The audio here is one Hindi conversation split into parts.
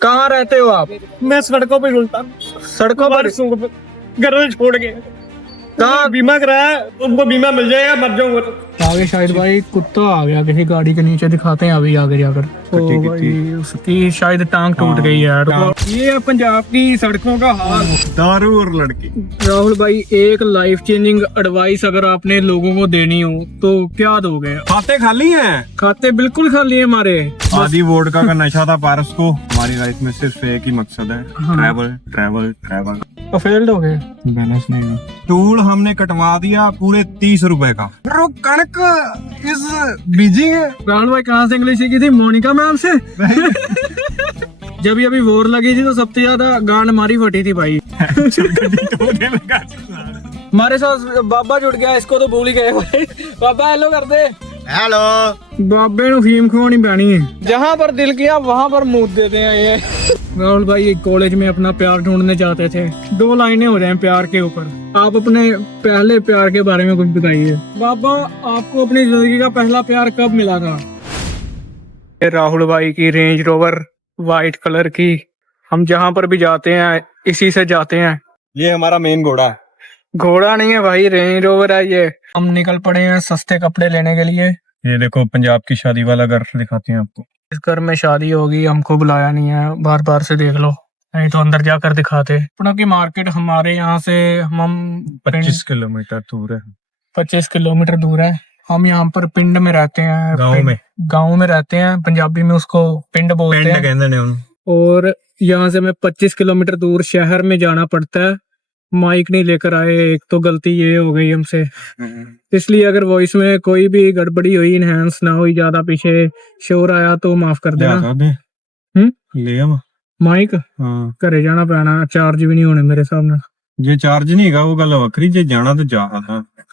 कहाँ रहते हो आप? मैं सड़कों पे रुलता सड़कों पर? घर में छोड़ के कहाँ? बीमा कराया, उनको बीमा मिल जाएगा, मर जाऊंगा। आगे शायद भाई कुत्ता आ गया किसी गाड़ी के नीचे, दिखाते हैं अभी आगे जाकर। तो भाई उसकी शायद टांग टूट गई है यार। ये है पंजाब की सड़कों का हाल। दारू और लड़की। राहुल भाई, एक लाइफ चेंजिंग एडवाइस अगर आपने लोगों को देनी हो तो क्या दोगे? खाते खाली हैं। खाते बिल्कुल खाली है हमारे। आदि वोडका का नशा था पारस को। हमारी लाइफ में सिर्फ एक ही मकसद है, ट्रैवल ट्रैवल ट्रैवल। तो फेल्ड हो गए। बैलेंस नहीं। टूल हमने कटवा दिया पूरे 30 रुपए का। कणक इस बीजी है। राहुल भाई कहाँ से इंग्लिश सीखी थी? मोनिका मैम से। जब अभी वोर लगी थी तो सबसे ज्यादा गांड मारी फटी थी भाई। हमारे साथ बाबा जुड़ गया, इसको तो भूल ही गए भाई। बाबा हेलो कर दे। हेलो। बाबे नु फीम खवानी पैनी है। जहाँ पर दिल किया वहाँ पर मूत देते हैं ये। राहुल भाई एक कॉलेज में अपना प्यार ढूंढने जाते थे। 2 लाइनें हो जाएं प्यार के ऊपर। आप अपने पहले प्यार के बारे में कुछ बताइए। बाबा आपको अपनी जिंदगी का पहला प्यार कब मिला था? राहुल भाई की रेंज रोवर व्हाइट कलर की। हम जहाँ पर भी जाते हैं इसी से जाते हैं। ये हमारा मेन घोड़ा है। घोड़ा नहीं है भाई, रेंज रोवर है ये। हम निकल पड़े हैं सस्ते कपड़े लेने के लिए। ये देखो पंजाब की शादी वाला घर दिखाते हैं आपको। इस घर में शादी होगी, हमको बुलाया नहीं है, बार बार से देख लो, नहीं तो अंदर जाकर दिखाते। कपड़ों की मार्केट हमारे यहाँ से हम 25 किलोमीटर दूर है। 25 किलोमीटर दूर है। हम यहाँ पर पिंड में रहते हैं। गाँव में रहते हैं। पंजाबी में उसको पिंड बोलते हैं। कहते हैं। और यहाँ से हमें 25 किलोमीटर दूर शहर में जाना पड़ता है। माइक नहीं लेकर आए, एक तो गलती ये हो गई हमसे। इसलिए अगर वॉइस में कोई भी गड़बड़ी हुई, इनहेंस ना हुई, ज्यादा पीछे शोर आया तो माफ कर देना। ले माइक घरे जाना पैना, चार्ज भी नहीं होने मेरे सामने। जे चार्ज नहीं है वो गल वखरी, जे जाना तो जा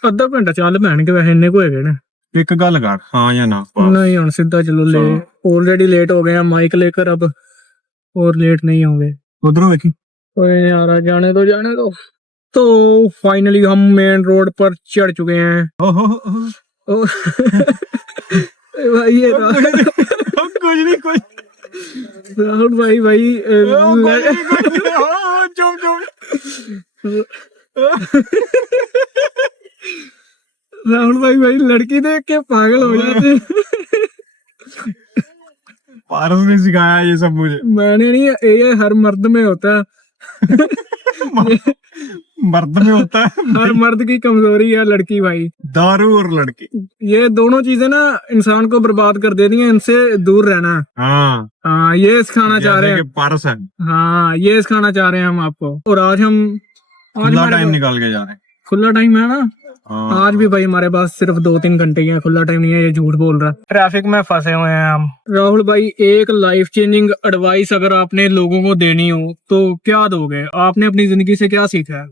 अद्धा घंटा चल भैन के वैसे इन्ने को है ना। एक गल कर, हाँ या ना? नहीं हम सीधा चलो, ले ऑलरेडी लेट हो गए हैं माइक लेकर, अब और लेट नहीं होंगे। उधरों देखी यार जाने दो। तो फाइनली हम मेन रोड पर चढ़ चुके हैं। भाई ये कुछ नहीं राहुल भाई राहुल भाई लड़की देख के पागल हो जाते। पारस ने सिखाया ये सब मुझे। मैंने नहीं, ये हर मर्द में होता है। मर्द में होता है। हर मर्द की कमजोरी है लड़की भाई। दारू और लड़की, ये दोनों चीजें ना इंसान को बर्बाद कर देती हैं। इनसे दूर रहना। हाँ ये सिखाना चाह रहे हैं। पारस है। हाँ ये सिखाना चाह रहे हैं हम आपको। और आज खुला टाइम निकाल के जा रहे हैं। खुला टाइम है ना। आज भी भाई हमारे पास सिर्फ 2-3 घंटे की है, खुला टाइम नहीं है, ये झूठ बोल रहा है। ट्रैफिक में फंसे हुए हैं हम। राहुल भाई एक लाइफ चेंजिंग एडवाइस अगर आपने लोगों को देनी हो तो क्या दोगे? आपने अपनी जिंदगी से क्या सीखा है?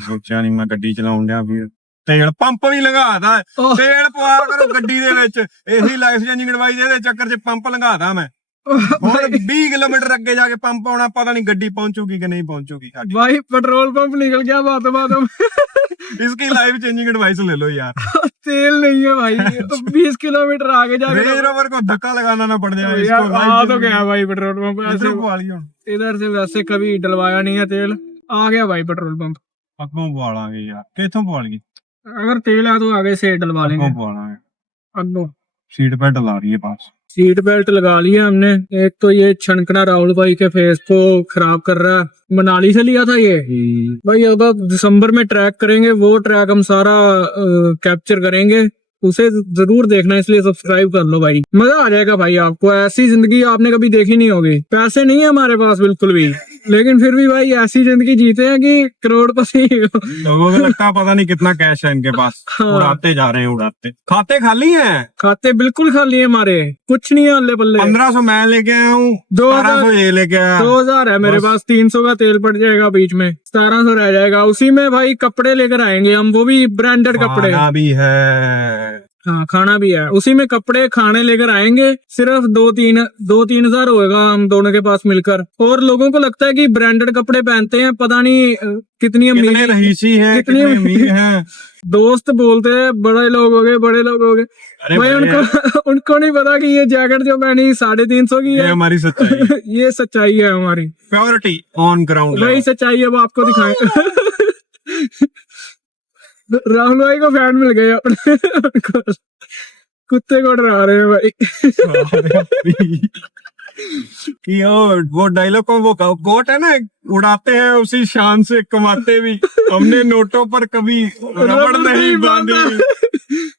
सोचा नहीं मैं गड्डी चलाउण ਡਿਆ ਵੀ ਤੇਲ ਪੰਪ ਵੀ ਲੰਘਾਦਾ। ਤੇਲ ਪਵਾ ਕਰੋ ਗੱਡੀ ਦੇ ਵਿੱਚ। ਇਹੀ ਲਾਈਫ ਚੇਂਜਿੰਗ ਐਡਵਾਈਸ ਦੇ ਚੱਕਰ 'ਚ ਪੰਪ ਲੰਘਾਦਾ ਮੈਂ। और 20 किलोमीटर अगे जाके पंप आना, पता नहीं गड्डी पहुंचूगी कि नहीं पहुंचूगी। भाई पेट्रोल पंप निकल गया बात में। इसकी लाइफ चेंजिंग एडवाइस ले लो यार। तेल नहीं है भाई। 20 किलोमीटर आगे जाके रेंज रोवर को धक्का लगाना ना पड़ जाए। तो गया भाई पेट्रोल पंप। इधर से वैसे कभी डलवाया नहीं है तेल, आ गया भाई पेट्रोल पंप। अगों पवालांगे यार, किथों पवालगी? अगर तेल है तो आगे से डलवा लेंगे। अगों सीट बेल्ट ला रही है पास। सीट बेल्ट लगा लिया हमने। एक तो ये छनकना राहुल भाई के फेस को खराब कर रहा है। मनाली से लिया था ये भाई। अब दिसंबर में ट्रैक करेंगे, वो ट्रैक हम सारा कैप्चर करेंगे, उसे जरूर देखना, इसलिए सब्सक्राइब कर लो भाई। मजा आ जाएगा भाई आपको। ऐसी जिंदगी आपने कभी देखी नहीं होगी। पैसे नहीं है हमारे पास बिल्कुल भी, लेकिन फिर भी भाई ऐसी जिंदगी जीते हैं कि करोड़पति। लोगों को लगता है पता नहीं कितना कैश है इनके पास। उड़ाते जा रहे हैं, उड़ाते। खाते खाली हैं। खाते बिल्कुल खाली है हमारे, कुछ नहीं है अल्ले पल्ले। 1500 मैं लेके आया हूँ, 1200 ये लेके आया, 2000 है मेरे पास। 300 का तेल पड़ जाएगा बीच में, 1700 रह जाएगा। उसी में भाई कपड़े लेकर आएंगे हम, वो भी ब्रांडेड कपड़े भी है। हाँ खाना भी है उसी में, कपड़े खाने लेकर आएंगे, सिर्फ 2-3 हजार होगा हम दोनों के पास मिलकर। और लोगों को लगता है कि ब्रांडेड कपड़े पहनते हैं, पता नहीं कितनी कितने अमीर रहीसी हैं, कितनी कितने अमीर हैं। दोस्त बोलते हैं बड़े लोग हो गए, बड़े लोग हो गए। अरे भाई उनको उनको नहीं पता कि ये जैकेट जो पहनी 350 की ये है। हमारी सच्चाई, ये सच्चाई है हमारी, प्योरिटी ऑन ग्राउंड। वही सच्चाई है, वो आपको दिखाएं। राहुल भाई को फैन मिल गए अपने, उनको कुत्ते को डरा रहे हैं भाई। कि वो डायलॉग को वो कोट है ना, उड़ाते हैं उसी शान से कमाते भी, हमने नोटों पर कभी रबड़ नहीं बांधी।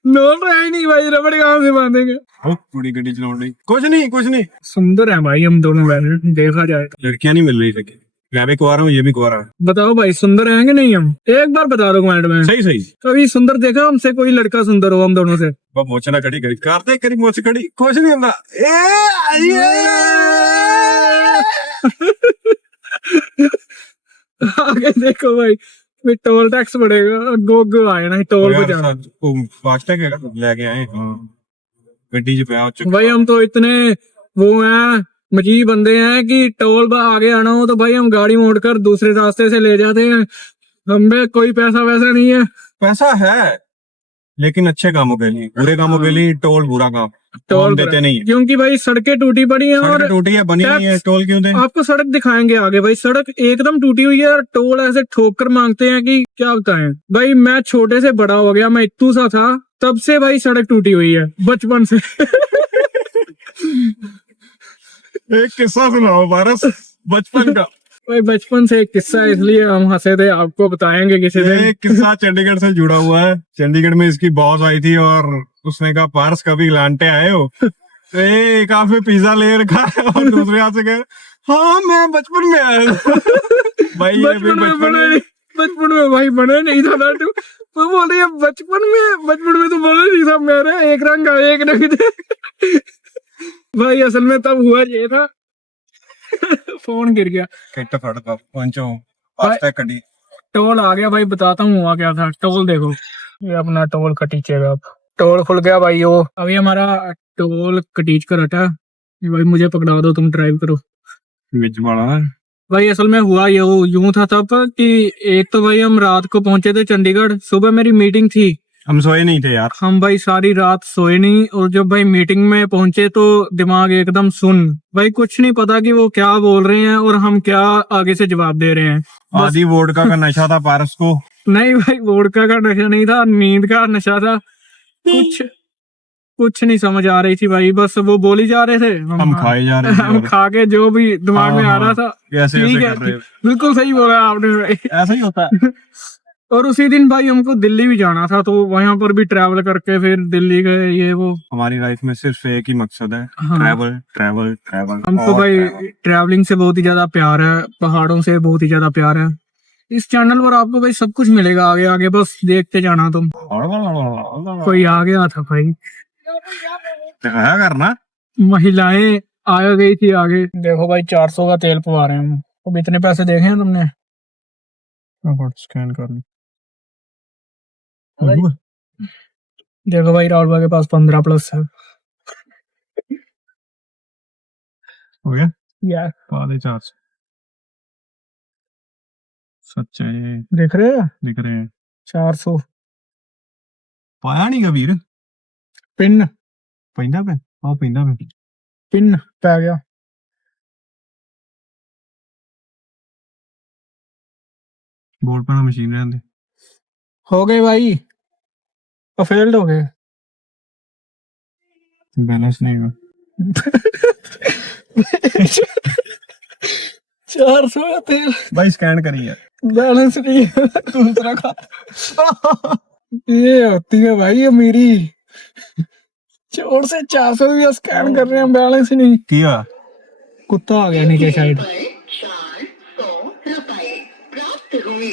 नोट है ही नहीं भाई, रबड़ कहाँ से बांधेंगे। पूरी गड्डी चलाने कुछ नहीं। सुंदर है भाई हम दोनों वैसे देखा जाए तो। लड़कियां नहीं मिल रही लेकिन मैं भी कुआरा हूँ, ये भी कुआरा है। बताओ भाई सुंदर हैं कि नहीं हम, एक बार बता दो कमेंट में। सही कभी सुंदर देखा हमसे कोई लड़का सुंदर हो हम दोनों से? वो मोचना खड़ी करी करते करी मोच खड़ी, कुछ नहीं होता। आगे देखो भाई, फिर टोल टैक्स बढ़ेगा, गो आए ना टोल पे जाना। फास्टैग लेके आए गड्डी च पे भाई हम तो इतने वो हैं मजीब बंदे हैं कि टोल पर आगे आना हो तो भाई हम गाड़ी मोड़कर दूसरे रास्ते से ले जाते हैं, हमें कोई पैसा वैसा नहीं है। पैसा है लेकिन अच्छे कामों के लिए, बुरे कामों के लिए टोल बुरा काम, टोल देते नहीं है। क्योंकि भाई सड़कें टूटी पड़ी हैं और टूटी है, बनी नहीं है, टोल क्यों दें? आपको सड़क दिखाएंगे आगे भाई, सड़क एकदम टूटी हुई है और टोल ऐसे ठोक कर मांगते हैं कि क्या बताएं भाई। मैं छोटे से बड़ा हो गया, मैं इतू सा था तब से भाई सड़क टूटी हुई है, बचपन से। एक किस्सा सुनाओ पारस बचपन का। भाई बचपन से एक किस्सा इसलिए हम हंसे थे, आपको बताएंगे किसी दिन। एक किस्सा चंडीगढ़ से जुड़ा हुआ है। चंडीगढ़ में इसकी बॉस आई थी और उसने कहा पारस कभी लांटे आए हो? तो एक हाथ में पिज्जा ले रखा है और दूसरे हाथ से कह हाँ मैं बचपन में आया भाई। बचपन में भाई बने नहीं था ना तू, वो बोल रही है बचपन में तो बने नहीं था, मेरे एक रंग थे। भाई असल में तब हुआ ये था। फोन गिर गया। टोल आ गया भाई, बताता हूँ हुआ क्या था। टोल देखो, ये अपना टोल कटीचेगा, टोल खुल गया भाई। वो अभी हमारा टोल कटीच कर हटा भाई, मुझे पकड़ा दो, तुम ड्राइव करो। भाई असल में हुआ ये यूं था तब कि एक तो भाई हम रात को पहुंचे थे चंडीगढ़, सुबह मेरी मीटिंग थी, हम सोए नहीं थे यार। हम भाई सारी रात सोए नहीं, और जब भाई मीटिंग में पहुंचे तो दिमाग एकदम सुन, भाई कुछ नहीं पता कि वो क्या बोल रहे हैं और हम क्या आगे से जवाब दे रहे हैं। आदि वोडका का नशा था पारस को। नहीं भाई वोडका का नशा नहीं था, नींद का नशा था। कुछ नहीं समझ आ रही थी भाई, बस वो बोली जा रहे थे, हम खाए जा रहे थे। हम खा के जो भी दिमाग में आ रहा था ऐसे ठीक है, कर रहे हो। बिल्कुल सही बोला आपने भाई, ऐसा ही होता है। और उसी दिन भाई हमको दिल्ली भी जाना था, तो वहां पर भी ट्रैवल करके फिर दिल्ली गए। ये वो हमारी लाइफ में सिर्फ एक ही मकसद है, हाँ। ट्रैवल। हमको भाई ट्रैवलिंग से बहुत ही ज्यादा प्यार है, पहाड़ों से बहुत ही ज्यादा प्यार है। इस चैनल पर आपको भाई सब कुछ मिलेगा आगे आगे, बस देखते जाना तुम। कोई आ गया था भाई, क्या करना, महिलाएं आ गई थी आगे। देखो भाई 400 का तेल पवा रहे हैं हम। अब इतने पैसे देखे हैं तुमने? स्कैन कर लो। देखो भाई राहुल भाई के पास 15+ है। हो गया यार 450। सच है, देख रहे हैं, दिख रहे हैं 400 पाया नहीं कबीर। पिन पैंदा पे आओ, पैंदा पे पिन पै गया। बोर्ड पर मशीन रहने हो गए भाई, तो फेल्ड हो गए, बैलेंस नहीं हुआ। 400 का तेल भाई स्कैन करिए, बैलेंस नहीं है, दूसरा खा। ये होती है भाई अमीरी, चोर से 400 रुपया स्कैन कर रहे हैं, बैलेंस ही नहीं किया। कुत्ता आ गया नीचे साइड,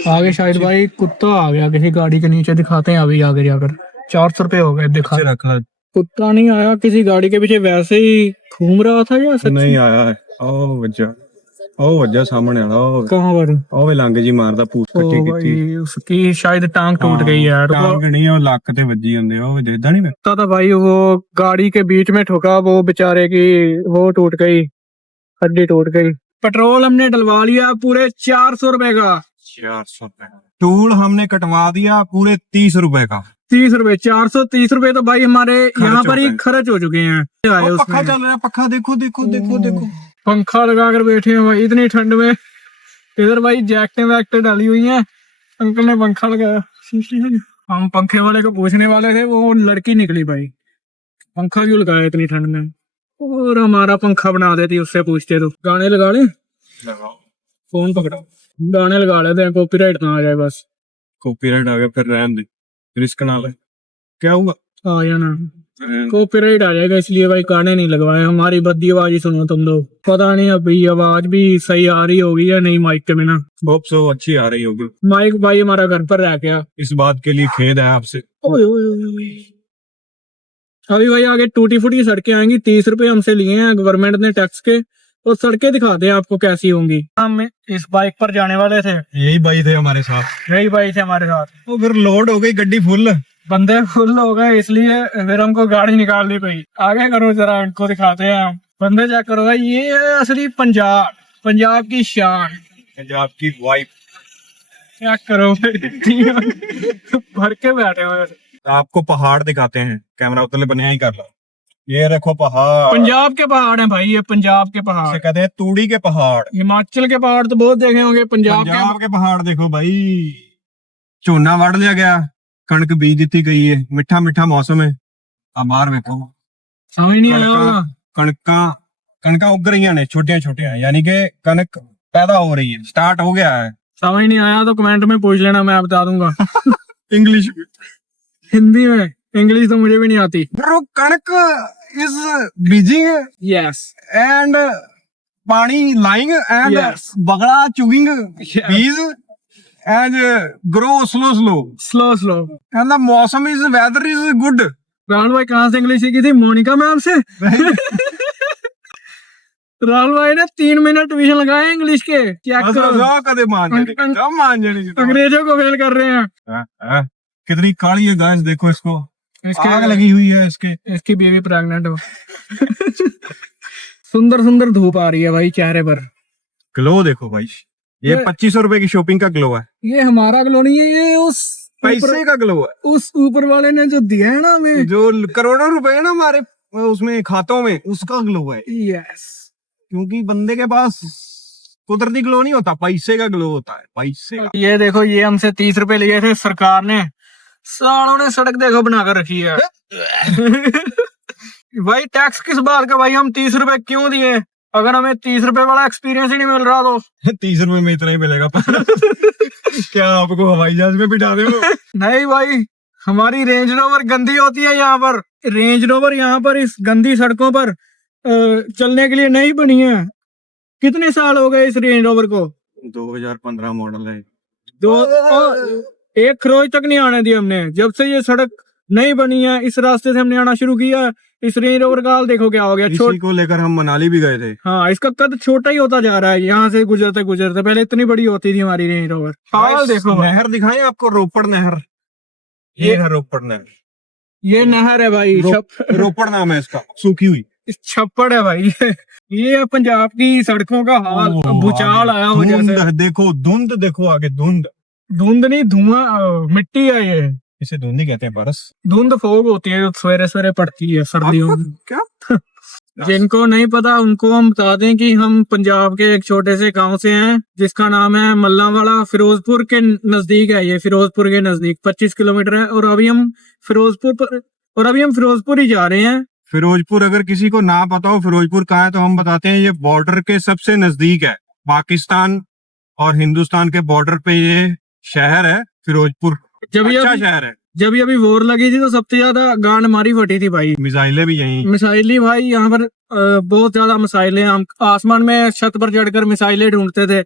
आगे शायद भाई कुत्ता आ गया किसी गाड़ी के नीचे, दिखाते हैं अभी आगे जाकर। 400 रुपए हो गए, दिखा रखा। कुत्ता नहीं आया, किसी गाड़ी के पीछे वैसे ही घूम रहा था या सच नहीं आया है। ओ बच्चा ਉਹ ਵੱਜਾ ਸਾਹਮਣੇ ਵਾਲਾ ਉਹ कहाँ पर ਉਹ ਵੀ ਲੰਗ ਜੀ ਮਾਰਦਾ ਪੂਛ ओ ਕੱਟੀ ਕੀਤੀ भाई उसकी शायद टांग टूट गई यार वो ਟਾਂਗ ਨਹੀਂ ਉਹ ਲੱਕ ਤੇ ਵੱਜੀ ਜਾਂਦੇ ਉਹ ਦੇਖਦਾ ਨਹੀਂ ਮੈਂ पता था भाई वो गाड़ी के बीच में ठुका वो बेचारे की वो टूट गई हड्डी टूट गई पेट्रोल हमने डलवा लिया पूरे 400 रुपए का 400 रुपए टूल हमने कटवा दिया पूरे 30 रुपए का 30 रुपए 430 रुपए तो भाई हमारे यहाँ पर ही हो गए। खर्च हो चुके हैं आए वो उसमें। पक्का चल रहा है पक्का देखो देखो देखो देखो पंखा लगा कर बैठे हैं भाई इतनी ठंड में इधर भाई जैकेटें वैकेटें डाली हुई हैं अंकल ने पंखा लगाया हम पंखे वाले को पूछने वाले थे वो लड़की निकली भाई पंखा क्यों लगाया इतनी ठंड में और हमारा पंखा बना देती उससे पूछते तो गाने लगा ले फोन पकड़ो गाने लगा लेते हैं कॉपीराइट ना आ जाए बस कॉपीराइट आ गया फिर रहने दे रिस्क ना ले क्या हुआ आ जाना कॉपीराइट आ जाएगा इसलिए भाई गाने नहीं लगवाए हमारी बद्दी आवाज ही सुनो तुम लोग पता नहीं अभी आवाज भी सही आ रही होगी या नहीं माइक के बिना होप सो अच्छी आ रही होगी माइक भाई हमारा घर पर रह गया इस बात के लिए खेद है आपसे ओए ओए ओए ओए। अभी भाई आगे टूटी फूटी सड़कें आएंगी 30 रुपए हमसे लिए हैं गवर्नमेंट ने टैक्स के और सड़कें दिखाते हैं आपको कैसी होंगी हम इस बाइक पर जाने वाले थे यही भाई थे हमारे साथ यही भाई थे हमारे साथ तो फिर लोड हो गई गड्डी फुल बंदे फुल हो गए इसलिए फिर हमको गाड़ी निकालनी पड़ी आगे करो जरा इनको दिखाते हैं हम बंदे चेक करो भाई ये है असली पंजाब पंजाब की शान पंजाब की वाइफ चेक करो भर के बैठे हुए आपको पहाड़ दिखाते हैं कैमरा उतले बने ही कर लो ये रखो पहाड़ पंजाब के पहाड़ हैं भाई ये पंजाब के पहाड़ इसे कहते हैं तूड़ी के पहाड़ हिमाचल के पहाड़ तो बहुत देखे होंगे पंजाब के पहाड़ देखो भाई झोना वड़ लिया गया कणक बीज दी गई है मिठा मिठा मौसम है अब बाहर देखो समझ नहीं आया होगा कणका कणका उग रही ने छोटिया छोटिया यानी कि कनक पैदा हो रही है स्टार्ट हो गया है समझ नहीं आया तो कमेंट में पूछ लेना मैं बता दूंगा इंग्लिश हिंदी में इंग्लिश तो मुझे भी नहीं आती ब्रो कणक इज बीजिंग yes and pani lying and Yes. बगड़ा चुगिंग beej and grow slow slow slow slow and the mausam is weather is good Rahul भाई कहाँ से इंग्लिश सीखी थी मोनिका मैम से राहुल भाई ने 3 मिनट ट्यूशन लगाए इंग्लिश के क्या कदे मान जाने अंग्रेजों को फेल कर रहे हैं कितनी काली है गाइस देखो इसको इसके आग लगी हुई है इसके इसकी बेबी प्रेग्नेंट हो सुंदर सुंदर धूप आ रही है भाई चेहरे पर ग्लो देखो भाई ये 2500 रुपए की शॉपिंग का ग्लो है ये हमारा ग्लो नहीं है ये उस पैसे का ग्लो है उस ऊपर वाले ने जो दिया है ना हमें जो करोड़ों रुपए है ना हमारे उसमें खातों में उसका ग्लो है यस क्योंकि बंदे के पास कुदरती ग्लो नहीं होता पैसे का ग्लो होता है पैसे का ये देखो ये हमसे 30 रुपए लिए थे सरकार ने सालों ने सड़क देखो बनाकर रखी है भाई टैक्स किस बात का भाई हम 30 रुपए क्यों दिए अगर हमें 30 रुपए वाला एक्सपीरियंस ही नहीं मिल रहा तो 30 रुपए में इतना ही मिलेगा क्या आपको हवाई जहाज में बिठा दे नहीं भाई हमारी रेंज रोवर गंदी होती है यहाँ पर रेंज रोवर यहाँ पर इस गंदी सड़कों पर चलने के लिए नहीं बनी है कितने साल हो गए इस रेंज रोवर को 2015 मॉडल है एक खरोच तक नहीं आने दिया हमने जब से ये सड़क नहीं बनी है इस रास्ते से हमने आना शुरू किया इस रेंज रोवर का हाल देखो क्या हो गया इसी को लेकर हम मनाली भी गए थे हाँ इसका कद छोटा ही होता जा रहा है यहाँ से गुजरते गुजरते पहले इतनी बड़ी होती थी हमारी रेंज रोवर हाल देखो नहर दिखाएं आपको रोपड़ नहर ये है रोपड़ नहर ये नहर है भाई रोपड़ नाम है इसका सूखी हुई इस छप्पड़ है भाई ये है पंजाब की सड़कों का हाल भूचाल आया हो जैसे देखो धुंध देखो आगे धुंध धुंध नहीं धुआं मिट्टी है ये इसे धुंध ही कहते हैं बरस धुंध फोग होती है जो सवेरे सवेरे पड़ती है सर्दियों में क्या जिनको नहीं पता उनको हम बता दें कि हम पंजाब के एक छोटे से गांव से हैं जिसका नाम है मल्लावाड़ा फिरोजपुर के नजदीक है ये फिरोजपुर के नजदीक 25 किलोमीटर है और अभी हम फिरोजपुर ही जा रहे हैं फिरोजपुर अगर किसी को ना पता हो फिरोजपुर कहाँ है तो हम बताते हैं ये बॉर्डर के सबसे नजदीक है पाकिस्तान और हिंदुस्तान के बॉर्डर पे ये शहर है फिरोजपुर अच्छा शहर है जब अभी वॉर लगी थी तो सबसे ज्यादा गांड मारी फटी थी भाई मिसाइलें भी यहीं मिसाइलें भाई यहाँ पर बहुत ज्यादा मिसाइलें हम आसमान में छत पर चढ़कर मिसाइलें ढूंढते थे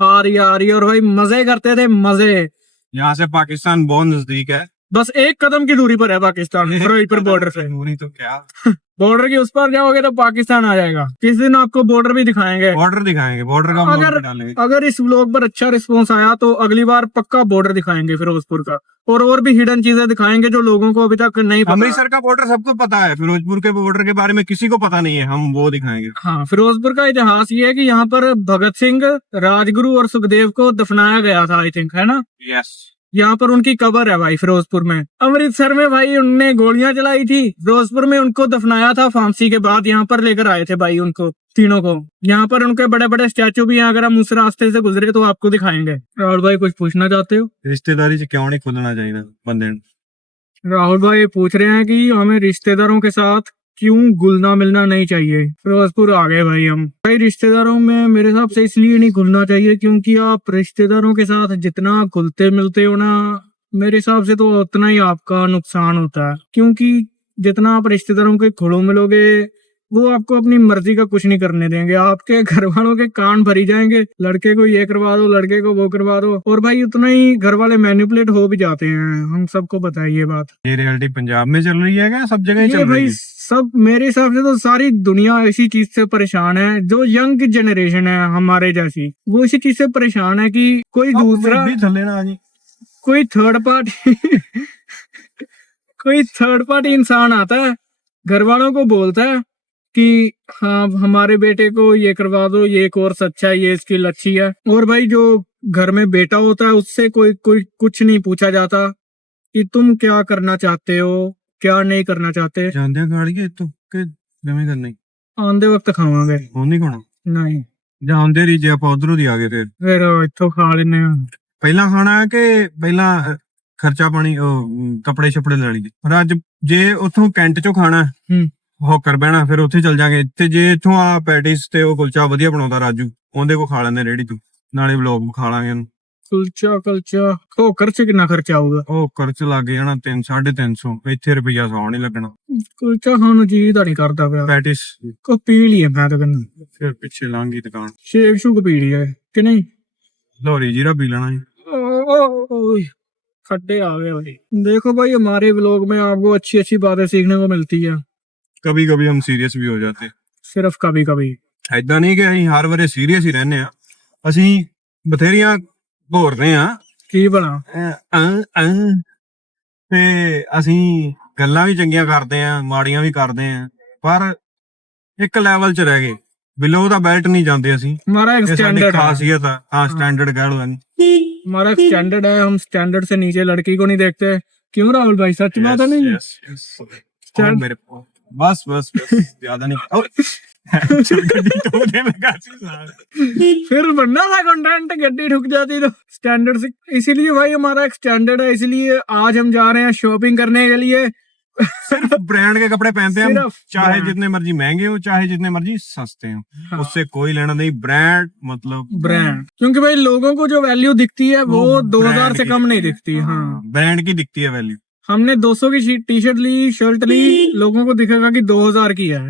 आ रही और भाई मजे करते थे मजे यहाँ से पाकिस्तान बहुत नजदीक है बस एक कदम की दूरी पर है पाकिस्तान फिरोजपुर बॉर्डर से दूरी तो क्या बॉर्डर के उस पार जाओगे तो पाकिस्तान आ जाएगा। किस दिन आपको बॉर्डर भी दिखाएंगे। बॉर्डर दिखाएंगे, बॉर्डर का अगर- vlog भी डालेंगे। अगर इस व्लॉग पर अच्छा रिस्पॉन्स आया तो अगली बार पक्का बॉर्डर दिखाएंगे फिरोजपुर का, और भी हिडन चीजें दिखाएंगे जो लोगों को अभी तक नहीं पता। अमृतसर का बॉर्डर सबको पता है, फिरोजपुर के बॉर्डर के बारे में किसी को पता नहीं है, हम वो दिखाएंगे। हाँ, फिरोजपुर का इतिहास ये है कि यहाँ पर भगत सिंह, राजगुरु और सुखदेव को दफनाया गया था, आई थिंक, है ना। यस, यहाँ पर उनकी कब्र है भाई फिरोजपुर में। अमृतसर में भाई उनने गोलियां चलाई थी, फिरोजपुर में उनको दफनाया था फांसी के बाद, यहाँ पर लेकर आए थे भाई उनको तीनों को। यहाँ पर उनके बड़े बड़े स्टैचू भी हैं, अगर हम उस रास्ते से गुजरे तो आपको दिखाएंगे। राहुल भाई कुछ पूछना चाहते हो। रिश्तेदारी से क्यों नहीं खुलना चाहिए बंदे ने। राहुल भाई पूछ रहे हैं कि हमें रिश्तेदारों के साथ क्यों घुलना मिलना नहीं चाहिए। फिरोजपुर आ गए भाई हम। भाई रिश्तेदारों में मेरे हिसाब से इसलिए नहीं घुलना चाहिए क्योंकि आप रिश्तेदारों के साथ जितना घुलते मिलते हो ना, मेरे हिसाब से तो उतना ही आपका नुकसान होता है। क्योंकि जितना आप रिश्तेदारों के घुलो मिलोगे वो आपको अपनी मर्जी का कुछ नहीं करने देंगे। आपके घर वालों के कान भरी जाएंगे, लड़के को ये करवा दो, लड़के को वो करवा दो, और भाई उतना ही घर वाले मैनिपुलेट हो भी जाते हैं। हम सबको पता है ये बात। ये रियलिटी पंजाब में चल रही है क्या, सब जगह ही ये चल रही भाई है? सब मेरे हिसाब से तो सारी दुनिया इसी चीज से परेशान है। जो यंग जनरेशन है हमारे जैसी, वो इसी चीज से परेशान है कि कोई दूसरा, भी थले ना जी, कोई थर्ड पार्टी कोई थर्ड पार्टी इंसान आता है, घर वालों को बोलता है कि हाँ हमारे बेटे को ये करवा दो, ये कोर्स अच्छा है, ये स्किल अच्छी है, और भाई जो घर में बेटा होता है उससे कोई कोई कुछ नहीं पूछा जाता कि तुम क्या करना चाहते हो, क्या नहीं करना चाहते। जानते हैं गाड़ी के तो के जमे करने आंदे वक्त खावांगे होनी कोना नहीं, जानते रही जे ਆਪਾਂ ਉਧਰੋਂ ਦੀ ਆ ਗਏ फिर इत्थों खा लेने। ਪਹਿਲਾਂ ਖਾਣਾ ਹੈ ਕਿ ਪਹਿਲਾਂ ਖਰਚਾ ਪਾਣੀ ਕੱਪੜੇ ਛਪੜੇ ਲੈ ਲਈਏ। ਪਰ ਅੱਜ ਜੇ ਉੱਥੋਂ ਕੈਂਟ ਚੋਂ ਖਾਣਾ ਹੋਕਰ ਬਹਿਣਾ, ਫਿਰ ਉੱਥੇ ਚੱਲ ਜਾਾਂਗੇ। ਤੇ ਜੇ ਇੱਥੋਂ ਆ ਪੈਟਿਸ ਤੇ ਉਹ ਕੁਲਚਾ ਵਧੀਆ ਬਣਾਉਂਦਾ ਰਾਜੂ, ਉਹਦੇ ਕੋ ਖਾ ਲੈਂਦੇ ਰੇੜੀ ਤੋਂ, ਨਾਲੇ ਵਲੌਗ ਖਾ ਲਾਂਗੇ ਉਹਨੂੰ। कुलचा होकर से कितना खर्चा होगा। ਉਹ ਖਰਚ ਲੱਗ ਜਾਣਾ 300-350, ਇੱਥੇ ਰੁਪਈਆ 100 ਨਹੀਂ ਲੱਗਣਾ। कुलचा खाने जी तो नहीं करता पिया। ਪੈਟਿਸ को पी लिए मैं तो कहना, ਫਿਰ ਪਿੱਛੇ ਲਾਂਗੀ ਦੁਕਾਨ, शेक शुक पी लिया है कि नहीं। ਲੋਰੀ ਜੀਰਾ ਪੀ ਲੈਣਾ ਜੀ। ओए, खड्डे आ गए भाई। देखो भाई हमारे व्लॉग में आपको अच्छी अच्छी बातें सीखने को मिलती है, ਕभी कभी हम सीरियस भी हो जाते। सिर्फ कभी कभी। ਐਦਾਂ ਨਹੀਂ ਕਿ ਅਸੀਂ ਹਰ ਵਾਰੇ ਸੀਰੀਅਸ ਹੀ ਰਹਿੰਦੇ ਆ, ਅਸੀਂ ਬਥੇਰੀਆਂ ਭੋਰਦੇ ਆ की बना ਤੇ ਅਸੀਂ ਗੱਲਾਂ ਵੀ ਚੰਗੀਆਂ ਕਰਦੇ ਆ, ਮਾੜੀਆਂ ਵੀ ਕਰਦੇ ਆ, ਪਰ ਇੱਕ ਲੈਵਲ 'ਚ ਰਹਿ ਗਏ, ਬਿਲੋ ਦਾ ਬੈਲਟ ਨਹੀਂ ਜਾਂਦੇ ਅਸੀਂ। हमारा एक ਇਹ ਸਾਡੀ स्टैंडर्ड है, ਖਾਸੀਅਤ ਆ। ਹਾਂ, ਸਟੈਂਡਰਡ ਕਹਿ ਲਓ। हमारा एक स्टैंडर्ड है, हम स्टैंडर्ड से नीचे लड़की को नहीं देखते। क्यों राहुल भाई, सच बात है नहीं। Stand- मेरे बस बस बस ज्यादा नहीं। गड्डी ठोक दे मैं कासी साल। फिर बनना था कंटेंट, गड्डी ठुक जाती तो स्टैंडर्ड से। इसीलिए भाई हमारा एक स्टैंडर्ड है, इसलिए आज हम जा रहे हैं शॉपिंग करने के लिए। सिर्फ ब्रांड के कपड़े पहनते हैं हम, सिर्फ चाहे brand। जितने मर्जी महंगे हो, चाहे जितने मर्जी सस्ते हो, हाँ। उससे कोई लेना नहीं। ब्रांड मतलब ब्रांड, क्योंकि भाई लोगों को जो वैल्यू दिखती है वो 2000 brand से की कम नहीं दिखती दिखती। है। हाँ, ब्रांड की दिखती है वैल्यू। हमने 200 की टी शर्ट ली, शर्ट ली, लोगों को दिखेगा कि 2000 की है।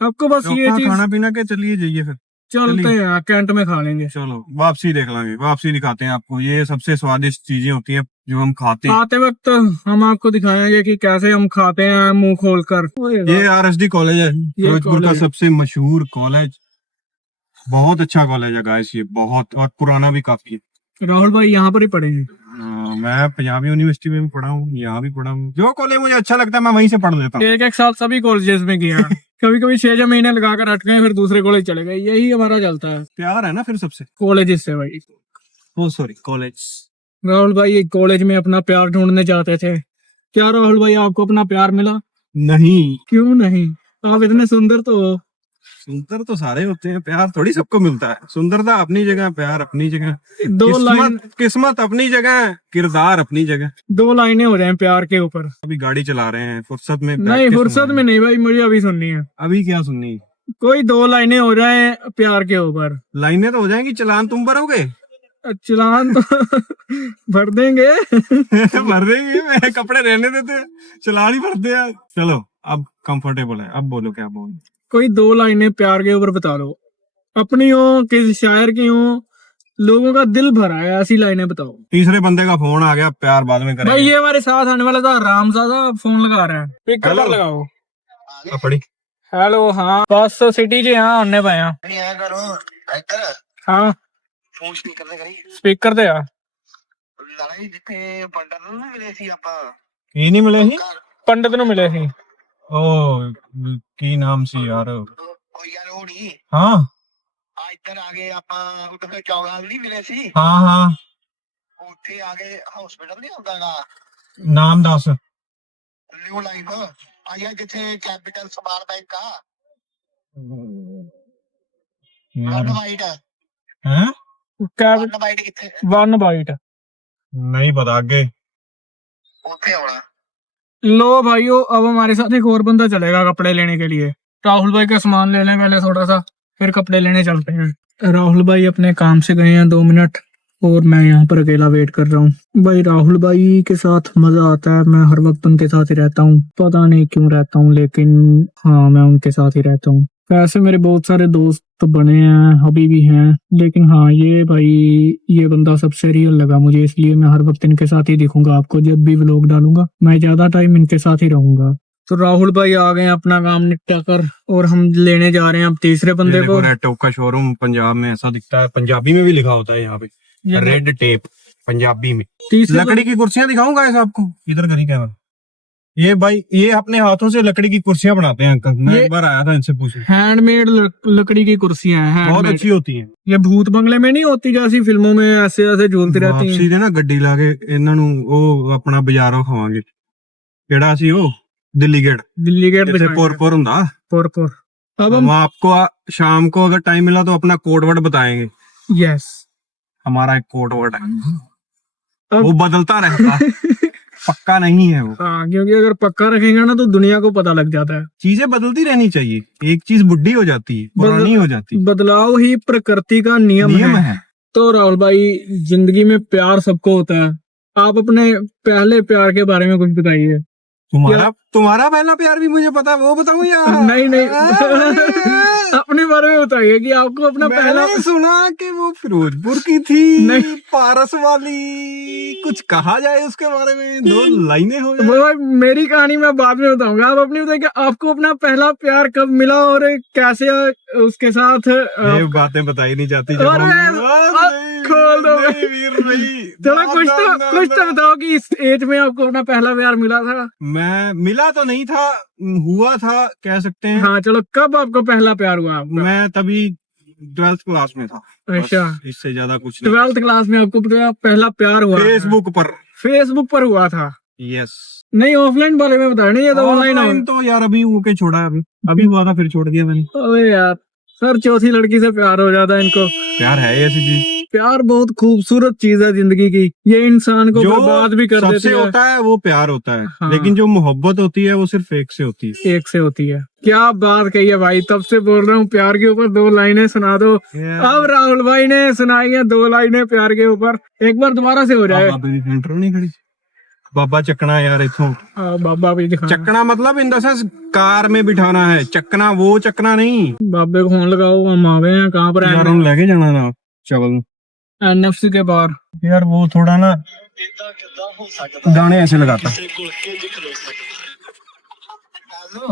आपको बस ये चीज, खाना पीना के चलिए जाइए, फिर चलते हैं कैंट में खा लेंगे। चलो वापसी देख लेंगे, वापसी दिखाते हैं आपको। ये सबसे स्वादिष्ट चीजें होती हैं जो हम खाते हैं। आते वक्त हम आपको दिखाएंगे कि कैसे हम खाते हैं मुंह खोलकर। ये RSD कॉलेज है, फिरोजपुर का कॉलेज है। सबसे मशहूर कॉलेज। बहुत अच्छा कॉलेज है गाइस ये, बहुत, और पुराना भी काफी है। राहुल भाई यहाँ पर ही पढ़े हैं। मैं पंजाब यूनिवर्सिटी में भी पढ़ा हूँ, यहाँ भी पढ़ा हूँ। जो कॉलेज मुझे अच्छा लगता है मैं वहीं से पढ़ लेता हूँ। एक एक साल सभी कॉलेजेस में किया। कभी कभी 6 महीने लगाकर हट गए, फिर दूसरे कॉलेज चले गए। यही हमारा चलता है प्यार है ना फिर सबसे। कॉलेजेस से भाई। ओ सॉरी, कॉलेज। राहुल भाई कॉलेज में अपना प्यार ढूंढने जाते थे। क्या राहुल भाई आपको अपना प्यार मिला? नहीं, क्यों नहीं? आप इतने सुंदर तो हो। सुंदर तो सारे होते हैं, प्यार थोड़ी सबको मिलता है। सुंदरता अपनी जगह, प्यार अपनी जगह, 2 लाइन, किस्मत अपनी जगह, किरदार अपनी जगह। 2 लाइनें हो जाएं प्यार के ऊपर। अभी गाड़ी चला रहे हैं, फुर्सत में नहीं, फुर्सत में नहीं भाई, मुझे अभी सुननी है। अभी क्या सुननी? कोई 2 लाइनें हो जाएं प्यार के ऊपर। लाइनें तो हो जाएंगी, चलान तुम भरोगे? चलान तो भर देंगे। भर देंगे, मैं कपड़े रहने देते हैं, चलान ही भरते हैं। चलो अब कंफर्टेबल है, अब बोलो क्या बोल। कोई 2 लाइनें प्यार के ऊपर बता दो, अपनी हो, किसी शायर की हो, लोगों का दिल भरा है, ऐसी लाइनें बताओ। तीसरे बंदे का फोन आ गया, प्यार बाद में करेंगे। भाई ये हमारे साथ आने वाला था रामजादा, फोन लगा रहा है, पिक हेलो। लगाओ। पड़ी ਹੈਲੋ ਹਾਂ ਬਸ ਸਿਟੀ 'ਚ ਹਾਂ ਉਹਨੇ ਪਏ ਆ ਨਹੀਂ ਆਇਆ ਕਰੋ ਇੱਧਰ ਹਾਂ ਫੋਨ ਸਪੀਕਰ ਤੇ ਕਰੀ ਸਪੀਕਰ ਤੇ ਆ ਲੜਾਈ ਜਿੱਥੇ ਪੰਡਤ ਨੂੰ ਨੀ ਮਿਲੇ ਸੀ ਆਪਾਂ ਕੀ ਨਹੀਂ ਮਿਲੇ ਸੀ? ਪੰਡਤ ਨੂੰ ਮਿਲੇ ਸੀ ਉਹ ਕੀ ਨਾਮ ਸੀ ਯਾਰ? ਕੋਈ ਗੱਲ ਉਹ ਨਹੀਂ ਹਾਂ ਆ ਇੱਧਰ ਆ ਗਏ ਆਪਾਂ ਉੱਥੇ ਚੌਲਾਂ ਨਹੀਂ ਮਿਲੇ ਸੀ ਹਾਂ ਹਾਂ ਉੱਥੇ ਆ ਗਏ ਹਸਪੀਟਲ ਨਹੀਂ ਹੁੰਦਾਗਾ ਨਾਮ ਦੱਸ। ਨਿਊ ਲਾਈਫ ਆਇਆ ਜਿੱਥੇ ਕੈਪੀਟਲ ਸਮਾਲ ਬੈਂਕ ਆ ਯਾਰ ਵਨ ਵਾਈਟ ਹੈ ਕੈਬ ਵਨ ਵਾਈਟ ਕਿੱਥੇ 1 ਬਾਈਟ नहीं पता आगे। ਉੱਥੇ ਆਉਣਾ लो भाइयों अब हमारे साथ एक और बंदा चलेगा कपड़े लेने के लिए। राहुल भाई का सामान ले लें पहले थोड़ा सा फिर कपड़े लेने चलते हैं। राहुल भाई अपने काम से गए हैं 2 मिनट और मैं यहाँ पर अकेला वेट कर रहा हूँ। भाई राहुल भाई के साथ मजा आता है, मैं हर वक्त उनके साथ ही रहता हूँ, पता नहीं क्यों रहता हूँ लेकिन हाँ मैं उनके साथ ही रहता हूँ। वैसे मेरे बहुत सारे दोस्त तो बने हैं अभी भी हैं लेकिन हाँ ये भाई ये बंदा सबसे रियल लगा मुझे, इसलिए मैं हर वक्त इनके साथ ही दिखूंगा आपको। जब भी व्लॉग डालूंगा मैं ज्यादा टाइम इनके साथ ही रहूंगा। तो राहुल भाई आ गए अपना काम निपटा कर और हम लेने जा रहे हैं अब तीसरे बंदे को। रेड टेप का शोरूम पंजाब में ऐसा दिखता है, पंजाबी में भी लिखा होता है यहाँ पे रेड टेप पंजाबी में। लकड़ी की कुर्सियां दिखाऊंगा ऐसा आपको, इधर करी कैमरा। ये भाई ये अपने हाथों से लकड़ी की कुर्सियां बनाते हैं अंकल, मैं एक बार आया था इनसे पूछने। हैंडमेड लकड़ी की कुर्सियां हैं, बहुत handmade। अच्छी होती हैं। ये भूत बंगले में नहीं होती जैसी फिल्मों में ऐसे ऐसे झूलती रहती हैं। सीधे ना गड्डी ला के ਇਹਨਾਂ ਨੂੰ ਉਹ ਆਪਣਾ ਬਾਜ਼ਾਰੋਂ ਖਵਾਵਾਂਗੇ। ਕਿਹੜਾ ਸੀ ਉਹ? दिल्ली गेट। दिल्ली गेट जैसे पोरपोर हुंदा। पोरपोर। अब हम आपको शाम को अगर टाइम मिला तो अपना कोड वर्ड बताएंगे। यस हमारा एक कोड वर्ड है, अब वो बदलता रहता है, पक्का नहीं है वो। हाँ क्योंकि अगर पक्का रखेगा ना तो दुनिया को पता लग जाता है। चीजें बदलती रहनी चाहिए, एक चीज बुढ़ी हो जाती है, पुरानी हो जाती है। बदलाव ही प्रकृति का नियम है। तो राहुल भाई जिंदगी में प्यार सबको होता है, आप अपने पहले प्यार के बारे में कुछ बताइए। तुम्हारा पहला प्यार भी मुझे पता है, वो बताऊं यार? नहीं अपने बारे में बताइए कि आपको अपना पहला। सुना कि वो फिरोजपुर की थी, नहीं पारस वाली, कुछ कहा जाए उसके बारे में, 2 लाइनें हो जाए। भाई मेरी कहानी मैं बाद में बताऊंगा, आप अपनी बताइए कि आपको अपना पहला प्यार कब मिला और कैसे उसके साथ ये बातें बताई नहीं जाती। खोल दो चलो कुछ तो बताओ कि इस एज में आपको अपना पहला प्यार मिला था। मैं मिला तो नहीं था, हुआ था कह सकते हैं। हाँ चलो कब आपको पहला प्यार हुआ? मैं तभी 12th क्लास में था। अच्छा इससे ज्यादा कुछ नहीं। 12th क्लास में आपको पहला प्यार हुआ? फेसबुक पर हुआ था। यस। नहीं ऑफलाइन बारे में बताया नहीं, ये तो ऑनलाइन। तो यार अभी ओके छोड़ा है, अभी हुआ था फिर छोड़ दिया मैंने। अबे यार सर चौथी लड़की से प्यार हो जाता है इनको। प्यार है ऐसी चीज, प्यार बहुत खूबसूरत चीज है जिंदगी की, ये इंसान को बर्बाद भी कर देती है। सबसे होता है वो प्यार होता है। हाँ। लेकिन जो मोहब्बत होती है वो सिर्फ एक से होती है। एक से होती है। क्या बात कही है भाई, तब से बोल रहा हूँ प्यार के ऊपर 2 लाइनें सुना दो। अब राहुल भाई ने सुनाई है 2 लाइनें प्यार के ऊपर, एक बार दोबारा से हो जाए। नहीं खड़ी बाबा चकना यार इथों बाबा भी चकना मतलब इन द सेंस कार में बिठाना है, चकना वो चकना नहीं। बाबे को फोन लगाओ, हम आ गए हैं। कहाँ पर यार हम लेके जाना ना चावल NFC के बाहर। यार वो थोड़ा ना गाने ऐसे लगाता।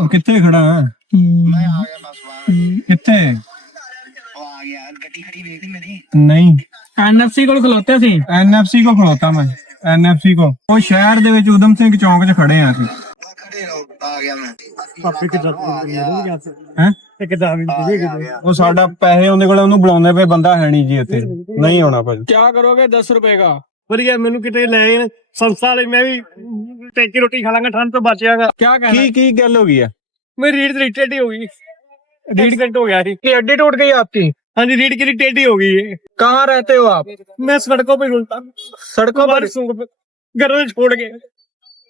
कितने खड़ा है? मैं आ गया बस वहाँ कितने वो आ गया गड्डी खड़ी देख ली मेरी नहीं NFC को खलोते सी। NFC को खड़ोता मैं, NFC को। ਉਹ ਸ਼ਹਿਰ ਦੇ ਵਿੱਚ ਉਦਮ ਸਿੰਘ ਚੌਂਕ 'ਚ ਖੜੇ ਆ ਅਸੀਂ। खड़े रहो आ गया मैं ਹੈ ਉਹ ਸਾਡਾ ਪੈਸੇ ਉਹਦੇ ਕੋਲ, ਉਹਨੂੰ ਬੁਲਾਉਂਦੇ ਪਏ, ਬੰਦਾ ਹੈ ਨਹੀਂ ਜੀ ਇੱਥੇ, ਨਹੀਂ ਆਉਣਾ ਭਾਜੀ। क्या करोगे 10 रुपए का? ਵਧੀਆ ਮੈਨੂੰ ਕਿਤੇ ਲੈ ਜਾਣ ਸੰਸਥਾ ਵਾਲੇ, ਮੈਂ ਵੀ ਟੇਕੀ ਰੋਟੀ ਖਾ ਲਾਂਗਾ, ਠੰਡ ਤੋਂ ਬਚਿਆਗਾ। क्या कहना? ਕੀ ਗੱਲ ਹੋ ਗਈ ਆ? ਮੇਰੀ ਰੀੜ ਤੇ ਟੇਢੀ हो गई, 1.5 घंटे हो गया थी। की हड्डी टूट गई आपकी? हाँ जी रीढ़ की टेढ़ी हो गई है। कहाँ रहते हो आप? मैं सड़कों पे रुलता, सड़कों पर? घरों में छोड़ के।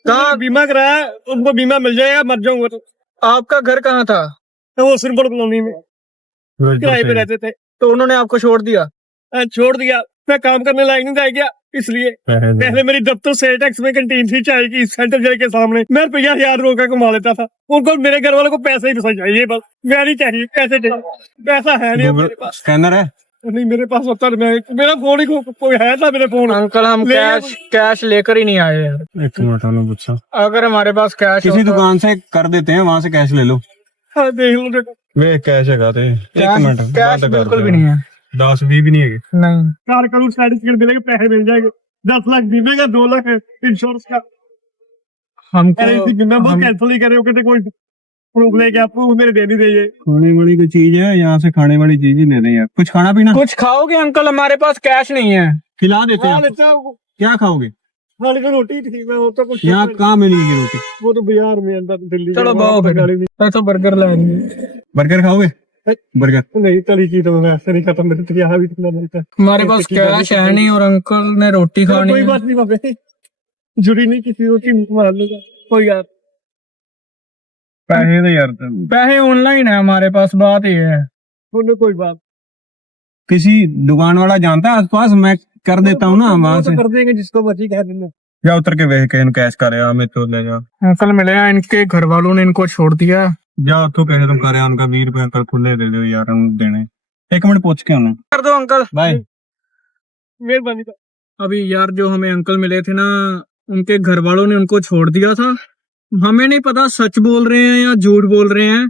कहाँ? बीमा कराया, उनको बीमा मिल जाएगा, मर जाऊंगा तो। आपका घर कहाँ था? वो सिंपल कॉलोनी में किराए पे रहते थे। तो उन्होंने आपको छोड़ दिया? छोड़ दिया, मैं काम करने लायक नहीं रह गया, इसलिए। पहले मेरी दफ्तर से टैक्स में कैंटीन थी चाय की, सेंट्रल जेल के सामने। मैं रुपया 1000 रोका कमा लेता था। उनको मेरे घर वालों को पैसे ही पैसा चाहिए, बस। मैं नहीं चाहिए पैसे चाहिए, पैसा है नहीं मेरे पास। स्कैनर है? नहीं मेरे पास होता, मैं मेरा फोन ही कोई है था, मेरे फोन। अंकल हम कैश लेकर ही नहीं आए यार। एक मिनट पूछा, अगर हमारे पास कैश किसी दुकान से कर देते हैं, वहाँ से कैश ले लो। ਹਾਂ ਦੇਖ ਲਓ ਦੇਖੋ ਵੇ ਕੈਸ਼ ਹੈਗਾ ਤੇ ਇੱਕ ਮਿੰਟ कैश बिल्कुल भी नहीं है 10 20 ਵੀ ਨਹੀਂ ਹੈਗੇ नहीं कार करूँ सर्टिफिकेट मिलेगा पैसे मिल जाएंगे 10 लाख बीमे का 2 लाख इंश्योरेंस का हमको एलआईसी बीमा बहुत कैंसिल ही करे हो कहते कोई प्रूफ लेके आप प्रूफ मेरे दे नहीं दे खाने वाली कोई चीज है यहाँ से खाने वाली चीज ही ले रहे हैं कुछ खाना पीना कुछ खाओगे अंकल हमारे पास कैश नहीं है खिला देते हैं हाँ आपको। लेता हूँ क्या खाओगे खाने को रोटी थी मैं वो तो कुछ यहाँ कहाँ मिलेगी रोटी वो तो बाजार में अंदर दिल्ली चलो में, बाओ वहाँ पर फिर। गाड़ी में। मैं तो बर्गर लाएंगे बर्गर खाओगे बर्गर नहीं तली चीज तो मैं ऐसे नहीं खाता मेरे तो यहाँ भी इतना मिलता है हमारे पास कैश है नहीं और अंकल ने रोटी चलो, खानी कोई है बात नहीं बाबे जुड़ी नहीं किसी रोटी मार लूंगा कोई यार पैसे तो यार पैसे ऑनलाइन है हमारे पास बात ये है बोलो कोई बात किसी दुकान वाला जानता है आसपास मैं कर देता हूँ ना वहाँ से तो कर देंगे जिसको मर्जी कह देना या उतर के वे कहीं कैश कर हमें तो ले जा अंकल मिले हैं इनके घर वालों ने इनको छोड़ दिया जा उतो कहे तुम करे उनका 20 रुपए अंकल खुले दे दो यार हम देने एक मिनट पूछ के आना कर दो अंकल बाय मेहरबानी का अभी यार जो हमें अंकल मिले थे ना उनके घर वालों ने उनको छोड़ दिया था हमें नहीं पता सच बोल रहे हैं या झूठ बोल रहे हैं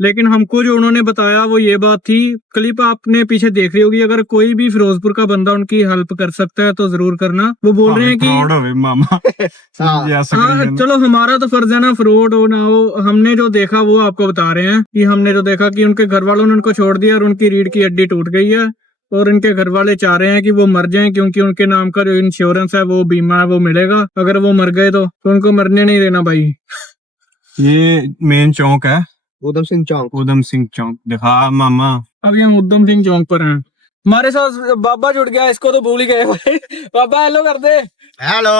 लेकिन हमको जो उन्होंने बताया वो ये बात थी क्लिप आपने पीछे देख रही होगी अगर कोई भी फिरोजपुर का बंदा उनकी हेल्प कर सकता है तो जरूर करना वो बोल रहे हैं कि फ्रॉड होवे मामा हाँ। हाँ चलो हमारा तो फर्ज है ना फ्रॉड हो ना हो हमने जो देखा वो आपको बता रहे हैं कि हमने जो देखा कि उनके घर वालों ने उनको छोड़ दिया और उनकी रीढ़ की हड्डी टूट गई है और इनके घर वाले चाह रहे हैं कि वो मर जाएं क्योंकि उनके नाम का जो इंश्योरेंस है वो बीमा है वो मिलेगा अगर वो मर गए तो उनको मरने नहीं देना भाई ये मेन चौक है उधम सिंह चौक उधम सिंह चौक दिखा मामा अभी हम उधम सिंह चौक पर हैं हमारे साथ बाबा जुड़ गया इसको तो भूल ही गए भाई बाबा हेलो कर दे हेलो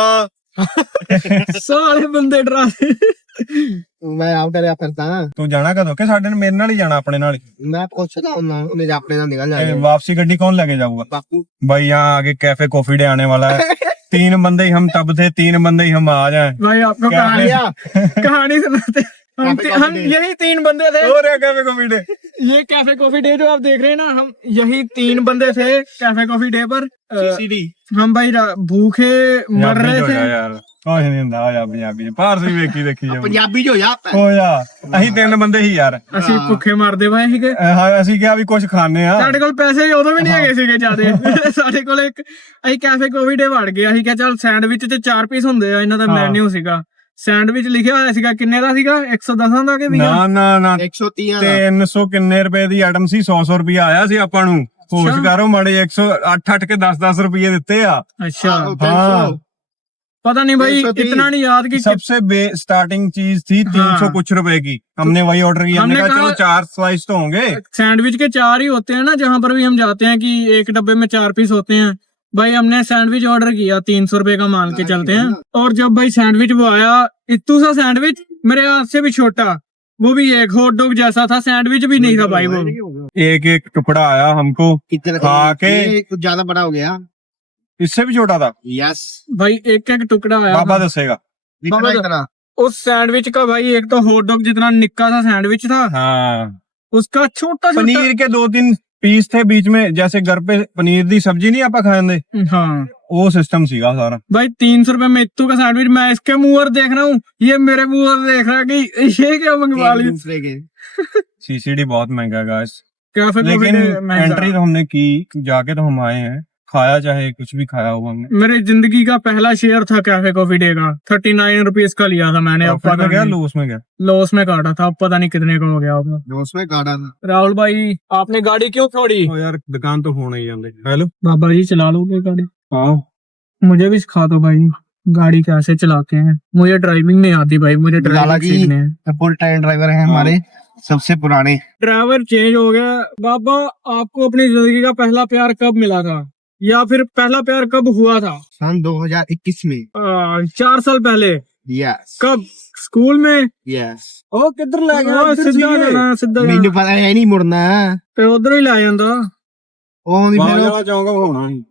सारे बंदे डरा दे। मैं ਆਪ ਕਰਿਆ ਫਿਰਦਾ ਤੂੰ ਜਾਣਾ ਕਦੋਂ ਕਿ ਸਾਡੇ ਨਾਲ ਮੇਰੇ ਨਾਲ ਹੀ ਜਾਣਾ ਆਪਣੇ ਨਾਲ ਹੀ ਮੈਂ ਪੁੱਛਦਾ ਹੁੰਦਾ ਉਹਨੇ ਆਪਣੇ ਨਾਲ ਨਿਕਲ ए, ਜਾਣਾ वापसी गड्डी कौन लेके जाऊंगा ਬਾਪੂ भाई यहाँ आगे कैफे कॉफी डे आने वाला है 3 बंदे ही हम तब थे 3 बंदे ही हम आ जाए भाई आपको क्या कहानी कहानी सुनाते हम यही 3 बंदे थे और कैफे कॉफी डे ये कैफे कॉफी डे जो आप देख रहे हैं ना हम यही 3 बंदे थे कैफे कॉफी डे पर ਸੀਸੀਡੀ हम भाई भूखे मर रहे थे यार ਕੁਛ ਨਹੀਂ ਹੁੰਦਾ ਆ ਪੰਜਾਬੀ ਪਾਰਸੀ ਵੇਖੀ ਦੇਖੀ ਜਾ ਪੰਜਾਬੀ ਜੋ ਯਾ ਹੋਇਆ ਅਸੀਂ 3 ਬੰਦੇ ਹੀ ਯਾਰ ਅਸੀਂ ਭੁੱਖੇ ਮਰਦੇ ਪਏ ਸੀਗੇ ਹਾਂ ਅਸੀਂ ਕਿਹਾ ਵੀ ਕੁਝ ਖਾਣੇ ਆ ਸਾਡੇ ਕੋਲ ਪੈਸੇ ਉਦੋਂ ਵੀ ਨਹੀਂ ਹੈਗੇ ਸੀਗੇ ਜਿਆਦੇ ਸਾਡੇ ਕੋਲ ਇੱਕ ਅਸੀਂ ਕੈਫੇ ਕੌਫੀ ਡੇ ਵੜ ਗਏ ਅਸੀਂ ਕਿਹਾ ਚੱਲ ਸੈਂਡਵਿਚ ਤੇ 4 ਪੀਸ ਹੁੰਦੇ ਆ ਇਹਨਾਂ ਦਾ ਮੈਨੂ ਸੀਗਾ ਸੈਂਡਵਿਚ ਲਿਖਿਆ ਹੋਇਆ ਸੀਗਾ ਕਿੰਨੇ ਦਾ ਸੀਗਾ 110 ਦਾ ਕਿ ਨਾ ਨਾ ਨਾ 130 ਦਾ 300 ਕਿੰਨੇ ਰੁਪਏ ਦੀ ਆਈਟਮ ਸੀ 100 ਰੁਪਏ ਆਇਆ ਸੀ ਆਪਾਂ ਨੂੰ ਹੋਸ਼ ਕਰੋ ਮਾੜੇ 108 ਕੇ 10 ਰੁਪਏ ਦਿੱਤੇ ਆ अच्छा हाँ पता नहीं भाई 330 इतना नहीं याद कि सबसे स्टार्टिंग चीज थी 300 हाँ। कुछ रुपए की हमने वही ऑर्डर किया हमने हमने कहा चलो कहा- 4 स्लाइस तो होंगे सैंडविच के 4 ही होते हैं ना जहाँ पर भी हम जाते हैं कि एक डब्बे में 4 पीस होते हैं भाई हमने सैंडविच ऑर्डर किया 300 रुपए का मान के चलते हैं और जब भाई सैंडविच वो आया इतू सा सैंडविच मेरे हाथ से भी छोटा वो भी एक हॉट डॉग जैसा था सैंडविच भी नहीं था भाई वो एक एक टुकड़ा आया हमको कितने खा के ये कुछ ज्यादा बड़ा हो गया इससे भी छोटा था यस भाई एक एक टुकड़ा आया बाबा था। दसेगा इतना इतना उस सैंडविच का भाई एक तो हॉट डॉग जितना निक्का सा सैंडविच था हाँ उसका छोटा छोटा पनीर के 2-3 पीस थे बीच में जैसे घर पे पनीर दी सब्जी नहीं आपा खाते हाँ वो सिस्टम सीगा सारा भाई 300 रुपए में इत्तू का सैंडविच मैं इसके मुंह और देख रहा हूँ ये मेरे मुंह और देख रहा है कि ये क्या मंगवा एक लिया दूसरे के सीसीडी बहुत महंगा है गाइस कैफे लेकिन महंगा। एंट्री तो हमने की जाके तो हम आए हैं खाया चाहे कुछ भी खाया हुआ हमने मेरी जिंदगी का पहला शेयर था कैफे कॉफी डे का 39 रुपीज का लिया था मैंने अब प्रॉफिट पता में गया नहीं लूस में गया लॉस में काटा था अब पता नहीं कितने का हो गया होगा दोस्त में गाड़ा था राहुल भाई आपने गाड़ी क्यों छोड़ी ओ यार दुकान तो होना ही जाते हेलो बाबा जी चला लोगे गाड़ी हाँ मुझे भी सिखा दो भाई गाड़ी कैसे चलाते हैं मुझे ड्राइविंग नहीं आती भाई मुझे लाला ड्राइविंग जी सीखने हैं फुल टाइम ड्राइवर है हमारे सबसे पुराने ड्राइवर चेंज हो गया बाबा आपको अपनी जिंदगी का पहला प्यार कब मिला था या फिर पहला प्यार कब हुआ था सन 2021 में 4 साल पहले यस कब स्कूल में यस ओ किधर ले ਉਹ ਸਿੱਧਾ ਜਾਣਾ ਸਿੱਧਾ ਮੈਨੂੰ ਜਾਣਾ ਪਤਾ ਹੈ ਨਹੀਂ ਮੁੜਨਾ ਤੇ ਉਧਰ ਹੀ ਲੈ ਜਾਂਦਾ ਉਹ ਨਹੀਂ ਫਿਰ ਵਾਲਾ ਚੌਂਕ ਹੋਣਾ ਸੀ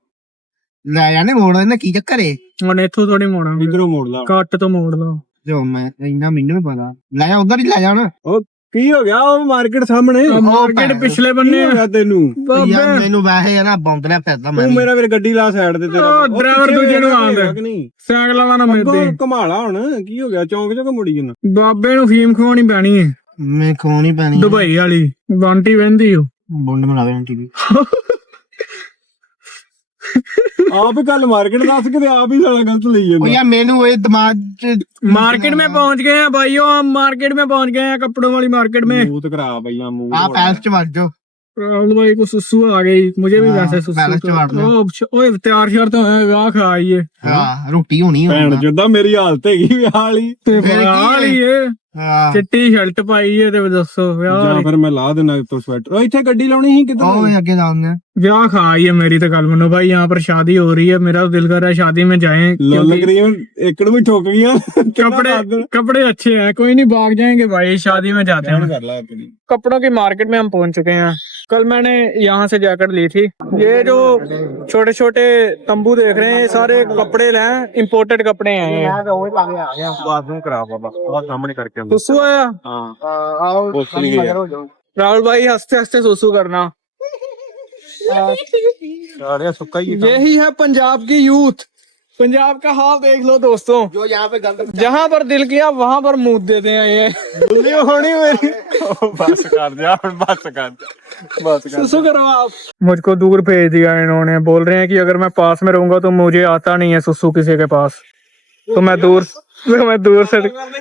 ਲੈ ਜਾਣੇ ਮੋੜਨ ਨਾ ਕੀ ਚੱਕਰ ਏ ਹੁਣ ਇੱਥੋਂ ਥੋੜੀ ਮੋੜਾਂਗੇ ਇਧਰੋਂ ਮੋੜ ਲਾ ਕੱਟ ਤੋਂ ਮੋੜ ਲਓ ਜੋ ਮੈਂ ਇੰਨਾ ਮੈਨੂੰ ਵੀ ਪਤਾ ਲੈ ਜਾ ਉਧਰ ਹੀ ਲੈ ਜਾਣਾ ਕੀ ਹੋ ਗਿਆ ਉਹ ਮਾਰਕੀਟ ਸਾਹਮਣੇ ਮਾਰਕੀਟ ਪਿਛਲੇ ਬੰਨੇ ਹੋ ਗਿਆ ਤੈਨੂੰ ਯਾਰ ਮੈਨੂੰ ਵੈਸੇ ਹੈ ਨਾ ਬੌਂਦਣਾ ਫਿਰਦਾ ਮੈਂ ਤੂੰ ਮੇਰਾ ਵੀਰ ਗੱਡੀ ਲਾ ਸਾਈਡ ਤੇ ਤੇਰਾ ਉਹ driver ਦੂਜੇ ਨੂੰ ਆਉਂਦਾ। ਕਿ ਨਹੀਂ ਸਾਈਕਲਾਂ ਵਾਲਾ ਅੱਗੋਂ ਮਿਲਦੇ ਘੁਮਾਲਾ ਹੁਣ ਕੀ ਹੋ ਗਿਆ ਚੌਂਕ ਚੋਂ ਕਿ ਮੁੜੀ ਜਨਾ ਬਾਬੇ ਨੂੰ ਫੀਮ ਖਵਾਉਣੀ ਪੈਣੀ ਹੈ ਮੈਂ ਖੋਣ ਹੀ ਪੈਣੀ ਦੁਬਈ ਵਾਲੀ ਬੰਟੀ ਵਹਿੰਦੀ ਹੋ ਬੁੰਡ ਮਲਾਵੇ ਆਂਟੀ ਆਪ ਹੀ ਗੱਲ ਮਾਰਕੀਟ ਦੱਸ ਕੇ ਤੇ ਆਪ ਹੀ ਸਾਲਾ ਗਲਤ ਲਈ ਉਹ ਜਾਂਦਾ ਯਾਰ ਮੈਨੂੰ ਇਹ ਦਿਮਾਗ ਚ मार्केट में पहुंच गए हैं भाइयों, हम मार्केट में पहुंच गए हैं, कपड़ों वाली मार्केट में। ਮੂੰਹ ਤੇ ਕਰਾ ਪਹਿਲਾਂ ਮੂੰਹ ਆ ਪੈਲਸ ਚ ਵੱਜ ਜਾਓ राहुल भाई को सुसु आ गई, मुझे भी हाँ, वैसे सुसु बैलेंस तो- मार लो। ओए तैयार श्यार तो है, विआह खा आई है ਹਾਂ ਰੋਟੀ ਹੋਣੀ ਭੈਣ ਹੁਣ ਜਿੱਦਾਂ ਮੇਰੀ ਹਾਲਤ ਹੈਗੀ ਵਿਆਹ ਵਾਲੀ ਤੇ ਫਿਰ ਕੀ ਵਿਆਹ ਵਾਲੀ ਹੈ, ਹਾਂ ਚਿੱਟੀ ਸ਼ਰਟ ਪਾਈ ਹੈ ਤੇ ਦੱਸੋ ਵਿਆਹ ਜਾਂ ਵਾਲੀ। ਫਿਰ ਮੈਂ ਲਾ ਦੇਣਾ ਉੱਤੋਂ ਸਵੈਟਰ ਉਹ ਇੱਥੇ ਗੱਡੀ ਲਾਉਣੀ ਸੀ ਕਿੱਧਰ ਉਹ ਅੱਗੇ ਜਾਉਂਦੇ ब्याह खा आई है मेरी तो गल मनो भाई, यहाँ पर शादी हो रही है, मेरा तो दिल कर रहा है शादी में जाएं ਲੱਗ क्योंकि ਰਹੀ ਹੈ ਏਕੜ ਵੀ ਠੋਕ ਗਈਆਂ कपड़े अच्छे हैं, कोई नहीं भाग जाएंगे भाई, शादी में जाते हैं। ਕਰ ਲਾ ਆਪਣੀ कपड़ों की मार्केट में हम पहुंच चुके हैं। कल मैंने यहाँ से जैकेट ली थी। ये जो छोटे छोटे तंबू देख रहे हैं ये सारे कपड़े हैं, इम्पोर्टेड कपड़े हैं ये। ਬਾਥਰੂਮ ਕਰਾ ਬਾਬਾ ਬਹੁਤ ਸਾਹਮਣੇ ਕਰਕੇ ਆਉਂਦਾ सुसु आया ਹਾਂ ਉਸ ਨਹੀਂ ਗਿਆ राहुल भाई, हंसते हंसते सुसु करना। ਸਾਰਿਆ ਸੁੱਕਾ ਹੀ यही है पंजाब की यूथ, पंजाब का हाल देख लो दोस्तों। ਜੋ यहाँ पे गलत जहाँ पर दिल किया वहां पर मूत देते हैं ये। ਬੁੱਲੀ ਹੋਣੀ ਮੇਰੀ ਬਸ ਕਰ ਜਾ ਹੁਣ ਬਸ ਕਰ ਬਸ ਕਰ सुसु करो आप। मुझको दूर भेज दिया इन्होंने, बोल रहे हैं कि अगर मैं पास में रहूंगा तो मुझे आता नहीं है सुसु किसी के पास, तो मैं दूर से मैं दूर से रिकॉर्ड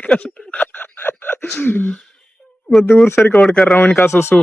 कर मैं दूर से रिकॉर्ड कर रहा हूँ इनका सुसु।